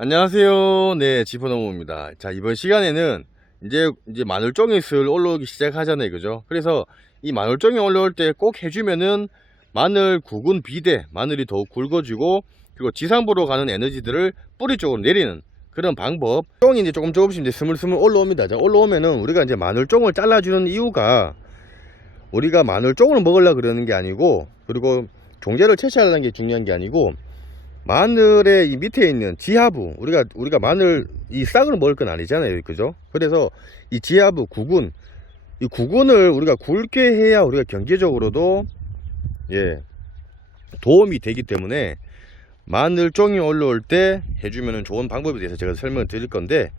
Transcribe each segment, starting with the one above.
안녕하세요. 네, 지퍼너무입니다. 자, 이번 시간에는 이제 마늘종이 슬 올라오기 시작하잖아요. 그죠? 그래서 이 마늘종이 올라올 때 꼭 해주면은 마늘 구근 비대, 마늘이 더욱 굵어지고, 그리고 지상부로 가는 에너지들을 뿌리 쪽으로 내리는 그런 방법. 종이 이제 조금씩 이제 스물스물 올라옵니다. 자, 올라오면은 우리가 이제 마늘종을 잘라주는 이유가 우리가 마늘종을 먹으려고 그러는 게 아니고, 그리고 종자를 채취하려는 게 중요한 게 아니고, 마늘의 이 밑에 있는 지하부, 우리가 마늘 이 싹을 먹을 건 아니잖아요. 그죠? 그래서 이 지하부 구근, 이 구근을 우리가 굵게 해야 우리가 경제적으로도 도움이 되기 때문에 마늘종이 올라올 때 해주면 좋은 방법에 대해서 제가 설명을 드릴 건데,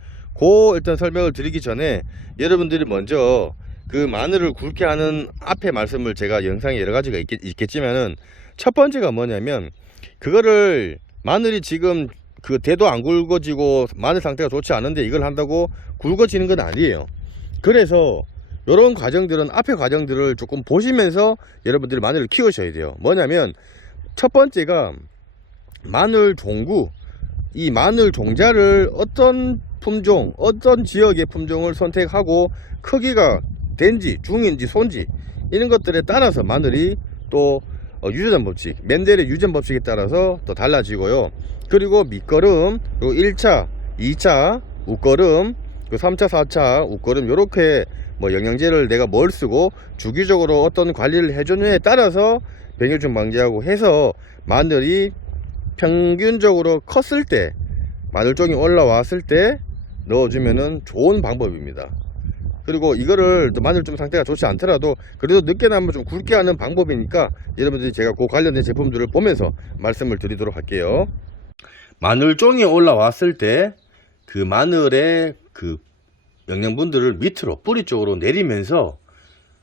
일단 설명을 드리기 전에 여러분들이 먼저 그 마늘을 굵게 하는 앞에 말씀을 제가 영상에 여러 가지가 있겠지만은, 첫 번째가 뭐냐면, 그거를 마늘이 지금 그 대도 안 굵어지고 마늘 상태가 좋지 않은데 이걸 한다고 굵어지는 건 아니에요. 그래서 이런 과정들은, 앞에 과정들을 조금 보시면서 여러분들이 마늘을 키우셔야 돼요. 뭐냐면, 첫 번째가 마늘 종구, 이 마늘 종자를 어떤 품종, 어떤 지역의 품종을 선택하고 크기가 된지 중인지 손지 이런 것들에 따라서 마늘이 또 유전자 법칙, 멘델의 유전 법칙에 따라서 또 달라지고요. 그리고 밑거름, 그리고 1차, 2차 웃거름, 그리고 3차, 4차 웃거름, 요렇게 뭐 영양제를 내가 뭘 쓰고 주기적으로 어떤 관리를 해주느냐에 따라서 병해충 방지하고 해서 마늘이 평균적으로 컸을 때, 마늘종이 올라왔을 때 넣어주면은 좋은 방법입니다. 그리고 이거를 마늘 좀 상태가 좋지 않더라도 그래도 늦게나마 좀 굵게 하는 방법이니까 여러분들이 제가 그 관련된 제품들을 보면서 말씀을 드리도록 할게요. 마늘종이 올라왔을 때 그 마늘의 그 영양분들을 밑으로 뿌리 쪽으로 내리면서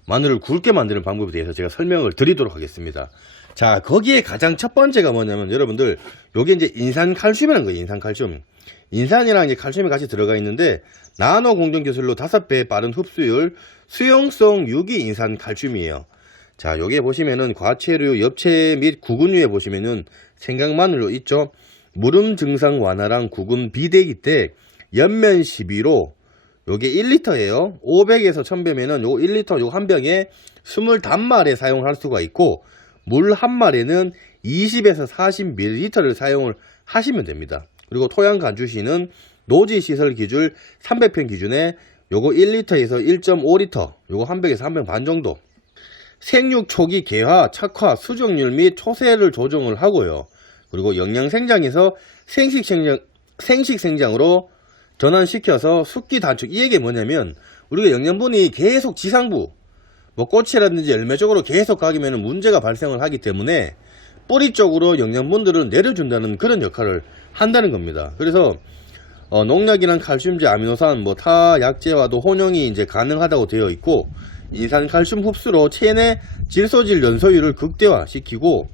마늘을 굵게 만드는 방법에 대해서 제가 설명을 드리도록 하겠습니다. 자, 거기에 가장 첫 번째가 뭐냐면, 여러분들 요게 이제 인산칼슘이라는 거예요. 인산칼슘. 인산이랑 이제 칼슘이 같이 들어가 있는데, 나노 공정기술로 5배 빠른 흡수율, 수용성 유기 인산칼슘이에요. 자, 요게 보시면은 과체류, 엽채 및 구근류에 보시면은 생강마늘로 있죠. 무름 증상 완화랑 구근 비대기 때 연면 12로 요게 1리터예요. 500에서 1000배면은 요 1리터 요 한 병에 25마리 사용할 수가 있고, 물 한 마리는 20에서 40ml를 사용을 하시면 됩니다. 그리고 토양 간주시는 노지 시설 기준 300평 기준에 요거 1리터에서 1.5리터, 요거 한 병에서 한 병 반 정도. 생육 초기 개화, 착화, 수정률 및 초세를 조정을 하고요. 그리고 영양생장에서 생식생장으로 전환시켜서 숙기 단축. 이 얘기 뭐냐면, 우리가 영양분이 계속 지상부, 뭐 꽃이라든지 열매 쪽으로 계속 가기면 문제가 발생을 하기 때문에 뿌리 쪽으로 영양분들을 내려준다는 그런 역할을 한다는 겁니다. 그래서 농약이랑 칼슘제, 아미노산, 뭐 타 약제와도 혼용이 이제 가능하다고 되어 있고, 인산칼슘 흡수로 체내 질소질 연소율을 극대화시키고,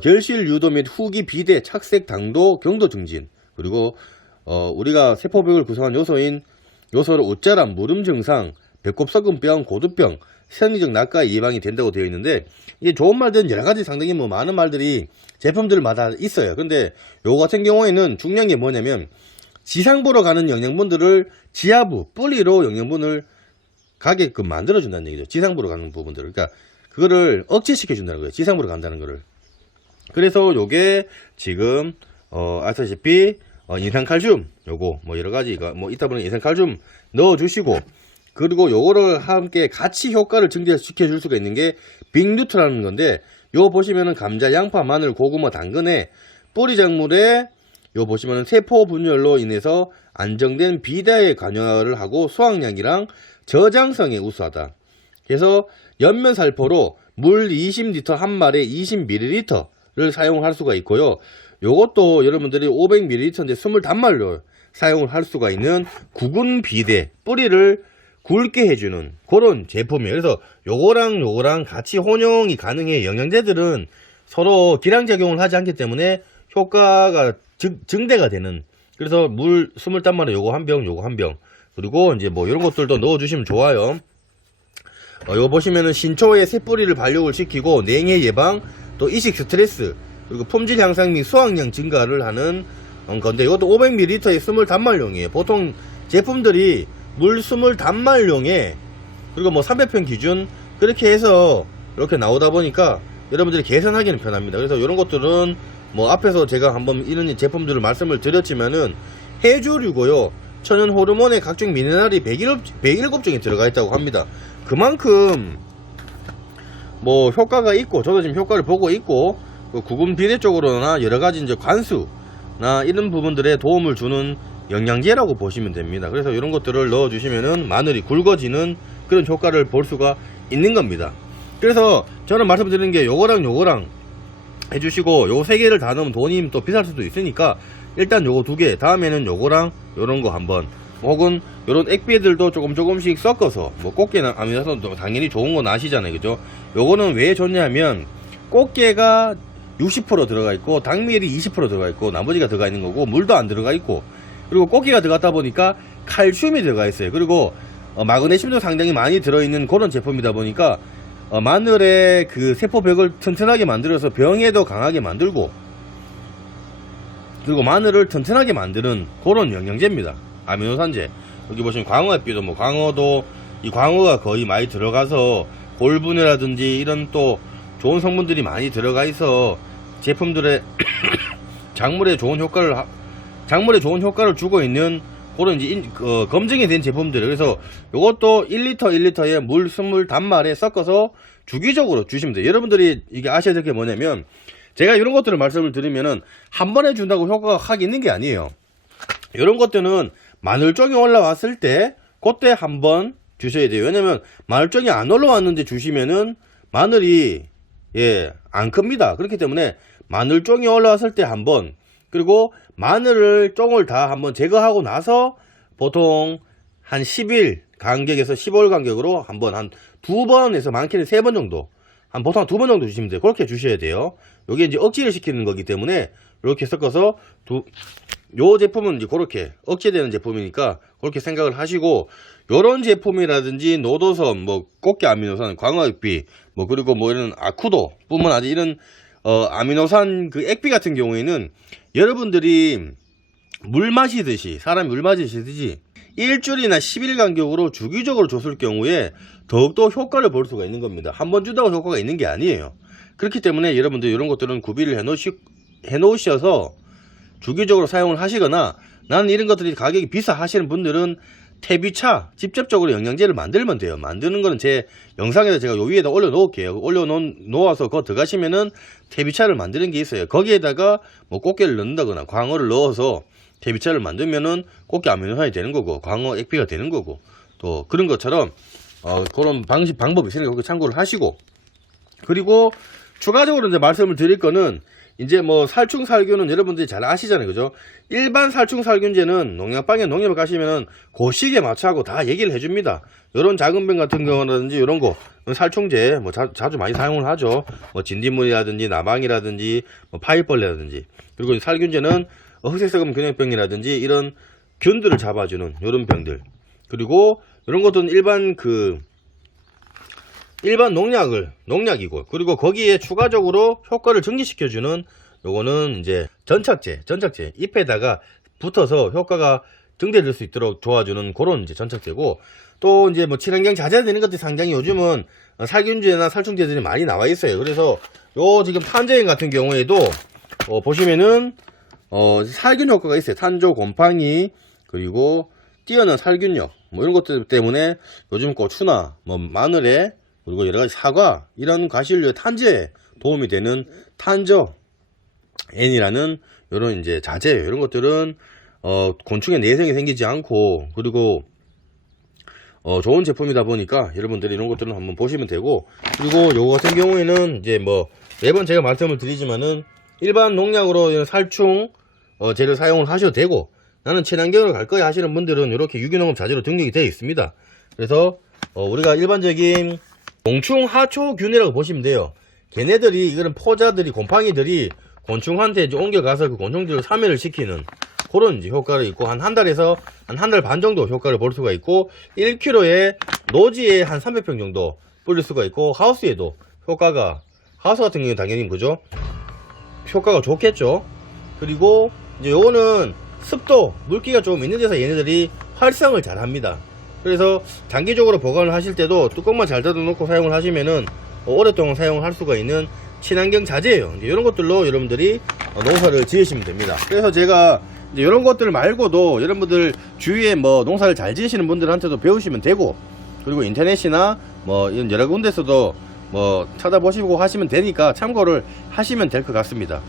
결실 유도 및 후기 비대, 착색, 당도, 경도 증진, 그리고 우리가 세포벽을 구성한 요소를 우짜람, 무름 증상, 배꼽 썩은병, 고두병, 생리적 낙과 예방이 된다고 되어 있는데, 이게 좋은 말들은 여러 가지 상당히 뭐 많은 말들이 제품들마다 있어요. 근데 요거 같은 경우에는 중요한 게 뭐냐면, 지상부로 가는 영양분들을 지하부, 뿌리로 영양분을 가게끔 만들어준다는 얘기죠. 지상부로 가는 부분들을. 그러니까 그거를 억제시켜준다는 거예요. 지상부로 간다는 거를. 그래서 요게 지금 아시다시피 인산칼슘, 요거 뭐 여러 가지가 뭐 있다 보니 인산칼슘 넣어주시고, 그리고 요거를 함께 같이 효과를 증대시켜 줄 수가 있는 게 빅뉴트라는 건데, 요 보시면은 감자, 양파, 마늘, 고구마, 당근에 뿌리 작물에 요 보시면은 세포 분열로 인해서 안정된 비대에 관여를 하고 수확량이랑 저장성에 우수하다. 그래서 연면 살포로 물 20리터 한 마리에 20ml를 사용할 수가 있고요. 요것도 여러분들이 500ml인데 25마리로 사용을 할 수가 있는 구근 비대, 뿌리를 굵게 해주는 그런 제품이에요. 그래서 요거랑 같이 혼용이 가능해요. 영양제들은 서로 기량작용을 하지 않기 때문에 효과가 증대가 되는. 그래서 물 25마리 요거 한 병, 요거 한 병. 그리고 이제 뭐 이런 것들도 넣어주시면 좋아요. 요거 보시면은 신초의 새뿌리를 발육을 시키고 냉해 예방, 또 이식 스트레스, 그리고 품질 향상 및 수확량 증가를 하는 한 건데 이것도 500ml의 스물 단말용이에요. 보통 제품들이 물 스물 단말용에 그리고 뭐 300평 기준 그렇게 해서 이렇게 나오다 보니까 여러분들이 계산하기는 편합니다. 그래서 이런 것들은 뭐 앞에서 제가 한번 이런 제품들을 말씀을 드렸지만은 해조류고요. 천연 호르몬의 각종 미네랄이 107종이 들어가 있다고 합니다. 그만큼 뭐 효과가 있고, 저도 지금 효과를 보고 있고, 구근 비대 쪽으로나 여러가지 이제 관수나 이런 부분들에 도움을 주는 영양제라고 보시면 됩니다. 그래서 이런 것들을 넣어 주시면은 마늘이 굵어지는 그런 효과를 볼 수가 있는 겁니다. 그래서 저는 말씀드리는 게 요거랑 요거랑 해주시고, 요 세 개를 다 넣으면 돈이 또 비쌀 수도 있으니까 일단 요거 두 개, 다음에는 요거랑 요런 거 한번, 혹은 요런 액비들도 조금씩 섞어서, 뭐 꽃게나 아미노산도 당연히 좋은 건 아시잖아요, 그죠? 요거는 왜 좋냐면 꽃게가 60% 들어가 있고 당밀이 20% 들어가 있고 나머지가 들어가 있는 거고, 물도 안 들어가 있고, 그리고 꽃게가 들어갔다 보니까 칼슘이 들어가 있어요. 그리고 마그네슘도 상당히 많이 들어있는 그런 제품이다 보니까 마늘의 그 세포벽을 튼튼하게 만들어서 병에도 강하게 만들고, 그리고 마늘을 튼튼하게 만드는 그런 영양제입니다. 아미노산제. 여기 보시면 광어액비도, 뭐 광어도 이 광어가 거의 많이 들어가서 골분해라든지 이런 또 좋은 성분들이 많이 들어가 있어 제품들의 작물에 좋은 효과를 주고 있는 그런 이제 검증이 된 제품들. 그래서 요것도 1리터 1리터에 물 20단말에 섞어서 주기적으로 주시면 돼요. 여러분들이 이게 아셔야 될 게 뭐냐면, 제가 이런 것들을 말씀을 드리면은 한 번에 준다고 효과가 확 있는 게 아니에요. 이런 것들은 마늘종이 올라왔을 때 그때 한번 주셔야 돼요. 왜냐면 마늘종이 안 올라왔는데 주시면은 마늘이 안 큽니다. 그렇기 때문에 마늘종이 올라왔을 때 한번, 그리고 마늘을 종을 다 한번 제거하고 나서 보통 한 10일 간격에서 15일 간격으로 한번 한 2번에서 많게는 3번 정도, 보통 한 2번 정도 주시면 돼요. 그렇게 주셔야 돼요. 요게 이제 억지를 시키는 거기 때문에 이렇게 섞어서 요 제품은 이제 그렇게 억제되는 제품이니까 그렇게 생각을 하시고, 요런 제품이라든지 노도섬, 뭐 꽃게 아미노산, 광어액비, 뭐 그리고 뭐 이런 아쿠도 뿐만 아니라 이런 아미노산 그 액비 같은 경우에는 여러분들이 물 마시듯이, 사람이 물 마시듯이 일주일이나 10일 간격으로 주기적으로 줬을 경우에 더욱더 효과를 볼 수가 있는 겁니다. 한 번 주다고 효과가 있는 게 아니에요. 그렇기 때문에 여러분들 이런 것들은 구비를 해놓으셔서 주기적으로 사용을 하시거나, 나는 이런 것들이 가격이 비싸 하시는 분들은 퇴비차 직접적으로 영양제를 만들면 돼요. 만드는 거는 제 영상에다 제가 요 위에다 올려놓을게요. 올려놓아서 그거 들어가시면은 퇴비차를 만드는 게 있어요. 거기에다가 뭐 꽃게를 넣는다거나 광어를 넣어서 퇴비차를 만들면은 꽃게 아미노산이 되는 거고, 광어 액비가 되는 거고, 또 그런 것처럼 그런 방법이 있으니까 그렇게 참고를 하시고, 그리고 추가적으로 이제 말씀을 드릴 거는, 이제 뭐 살충살균은 여러분들이 잘 아시잖아요, 그죠? 일반 살충살균제는 농약방에 농협에 가시면은 그 시기에 맞춰 하고 다 얘기를 해줍니다. 요런 작은 병 같은 경우라든지 요런 거 살충제 뭐 자주 많이 사용을 하죠. 뭐 진딧물이라든지 나방이라든지 뭐 파이벌레라든지, 그리고 살균제는 흑색소금 균형병이라든지 이런 균들을 잡아주는 요런 병들, 그리고 이런 것들은 일반 농약이고, 그리고 거기에 추가적으로 효과를 증진시켜주는 요거는 이제 전착제 잎에다가 붙어서 효과가 증대될 수 있도록 도와주는 그런 이제 전착제고, 또 이제 뭐 친환경 자재되는 것들이 상당히 요즘은 살균제나 살충제들이 많이 나와 있어요. 그래서 요 지금 탄저행 같은 경우에도 보시면은 살균 효과가 있어요. 탄저, 곰팡이, 그리고 뛰어난 살균력, 뭐 이런 것들 때문에 요즘 고추나 뭐 마늘에, 그리고 여러가지 사과, 이런 과실류의 탄저에 도움이 되는 탄저 N이라는 요런 이제 자재예요. 이런 것들은 곤충의 내성이 생기지 않고, 그리고 좋은 제품이다 보니까 여러분들이 이런 것들은 한번 보시면 되고, 그리고 요거 같은 경우에는 이제 뭐 매번 제가 말씀을 드리지만은 일반 농약으로 이런 살충 제를 사용을 하셔도 되고, 나는 친환경으로 갈 거야 하시는 분들은 이렇게 유기농업 자재로 등록이 되어 있습니다. 그래서 우리가 일반적인 곤충 하초균이라고 보시면 돼요. 걔네들이, 이거는 포자들이, 곰팡이들이 곤충한테 이제 옮겨가서 그 곤충들을 사멸을 시키는 그런 이제 효과를 있고, 한 달에서 한 달 반 정도 효과를 볼 수가 있고, 1kg에 노지에 한 300평 정도 뿌릴 수가 있고, 하우스에도 하우스 같은 경우는 당연히 그죠? 효과가 좋겠죠. 그리고 이제 요거는 습도, 물기가 좀 있는 데서 얘네들이 활성을 잘 합니다. 그래서 장기적으로 보관을 하실 때도 뚜껑만 잘 닫아 놓고 사용을 하시면은 오랫동안 사용을 할 수가 있는 친환경 자재예요. 이제 이런 것들로 여러분들이 농사를 지으시면 됩니다. 그래서 제가 이제 이런 것들 말고도 여러분들 주위에 뭐 농사를 잘 지으시는 분들한테도 배우시면 되고, 그리고 인터넷이나 뭐 이런 여러 군데서도 뭐 찾아보시고 하시면 되니까 참고를 하시면 될 것 같습니다.